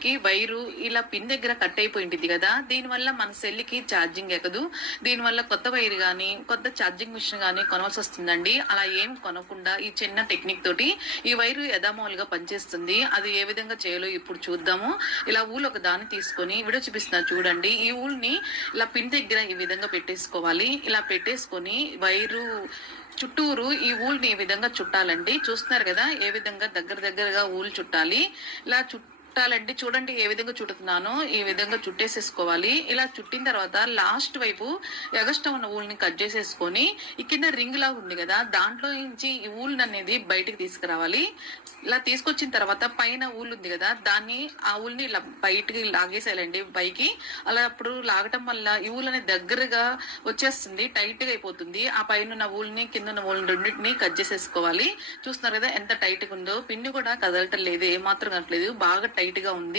సెల్కి wire ఇలా pin దగ్గర cut అయిపోయింది కదా, దీనివల్ల మన సెల్కి ఛార్జింగ్ ఎక్కదు. దీనివల్ల కొత్త వైర్ కానీ కొత్త ఛార్జింగ్ మిషన్ కానీ కొనవలసి వస్తుందండి. అలా ఏం కొనకుండా ఈ చిన్న టెక్నిక్ తోటి ఈ వైరు యథామూలుగా పనిచేస్తుంది. అది ఏ విధంగా చేయాలో ఇప్పుడు చూద్దాము. ఇలా ఊలు ఒక దాన్ని తీసుకొని వీడియో చూపిస్తున్నా చూడండి. ఈ ఊల్ని ఇలా పిన్ దగ్గర ఈ విధంగా పెట్టేసుకోవాలి. ఇలా పెట్టేసుకొని వైరు చుట్టూరు ఈ ఊల్ని ఈ విధంగా చుట్టాలండి. చూస్తున్నారు కదా ఏ విధంగా దగ్గరగా ఊలు చుట్టాలి. ఇలా చుట్టాలండి. చూడండి ఏ విధంగా చుట్టుతున్నానో ఈ విధంగా చుట్టేసేసుకోవాలి. ఇలా చుట్టిన తర్వాత లాస్ట్ వైపు ఎగస్ట్రా ఉన్న ఊల్ని కట్ చేసేసుకొని ఈ కింద రింగ్ లాగా ఉంది కదా, దాంట్లో నుంచి ఈ ఊల్ని అనేది బయటికి తీసుకురావాలి. ఇలా తీసుకొచ్చిన తర్వాత పైన ఊలు ఉంది కదా, ఆ ఊల్ని ఇలా బయటికి లాగేసేయాలండి పైకి. అలా అప్పుడు లాగటం వల్ల ఈ ఊలు అనేది దగ్గరగా వచ్చేస్తుంది, టైట్ గా అయిపోతుంది. ఆ పైన ఉన్న ఊల్ని కింద ఉన్న ఊళ్ళని రెండింటిని కట్ చేసేసుకోవాలి. చూస్తున్నారు కదా ఎంత టైట్ గా ఉందో. పిన్ని కూడా కదలటం లేదు, ఏమాత్రం కట్టలేదు, బాగా టైట్ గా ఉంది.